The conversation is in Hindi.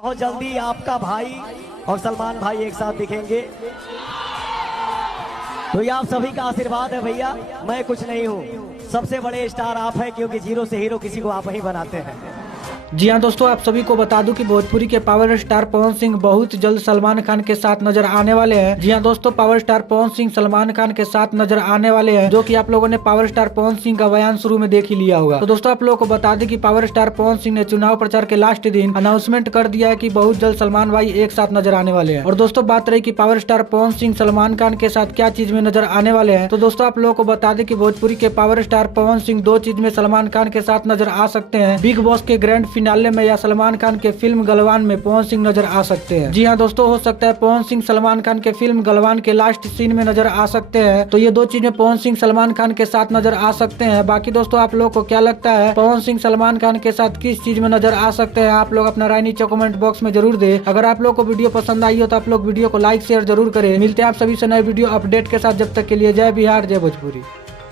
बहुत जल्दी आपका भाई और सलमान भाई एक साथ दिखेंगे। तो ये आप सभी का आशीर्वाद है भैया, मैं कुछ नहीं हूँ, सबसे बड़े स्टार आप हैं, क्योंकि जीरो से हीरो किसी को आप ही बनाते हैं। जी हाँ दोस्तों, आप सभी को बता दूं कि भोजपुरी के पावर स्टार पवन सिंह बहुत जल्द सलमान खान के साथ नजर आने वाले हैं। जी हाँ दोस्तों, पावर स्टार पवन सिंह सलमान खान के साथ नजर आने वाले हैं, जो कि आप लोगों ने पावर स्टार पवन सिंह का बयान शुरू में देख ही लिया होगा। तो दोस्तों आप लोगों को बता दें कि पावर स्टार पवन सिंह ने चुनाव प्रचार के लास्ट दिन अनाउंसमेंट कर दिया है कि बहुत जल्द सलमान भाई एक साथ नजर आने वाले हैं। और दोस्तों बात रही कि पावर स्टार पवन सिंह सलमान खान के साथ क्या चीज में नजर आने वाले हैं, तो दोस्तों आप लोगों को बता दें कि भोजपुरी के पावर स्टार पवन सिंह दो चीज में सलमान खान के साथ नजर आ सकते हैं। बिग बॉस के ग्रैंड फिनाले में या सलमान खान के फिल्म गलवान में पवन सिंह नजर आ सकते हैं। जी हाँ दोस्तों, हो सकता है पवन सिंह सलमान खान के फिल्म गलवान के लास्ट सीन में नजर आ सकते हैं। तो ये दो चीजें पवन सिंह सलमान खान के साथ नजर आ सकते हैं। बाकी दोस्तों आप लोगों को क्या लगता है, पवन सिंह सलमान खान के साथ किस चीज में नजर आ सकते हैं? आप लोग अपना राय नीचे कमेंट बॉक्स में जरूर दे। अगर आप लोग को वीडियो पसंद आई हो तो आप लोग वीडियो को लाइक शेयर जरूर करें। मिलते हैं आप सभी से नए वीडियो अपडेट के साथ, जब तक के लिए जय बिहार जय भोजपुरी।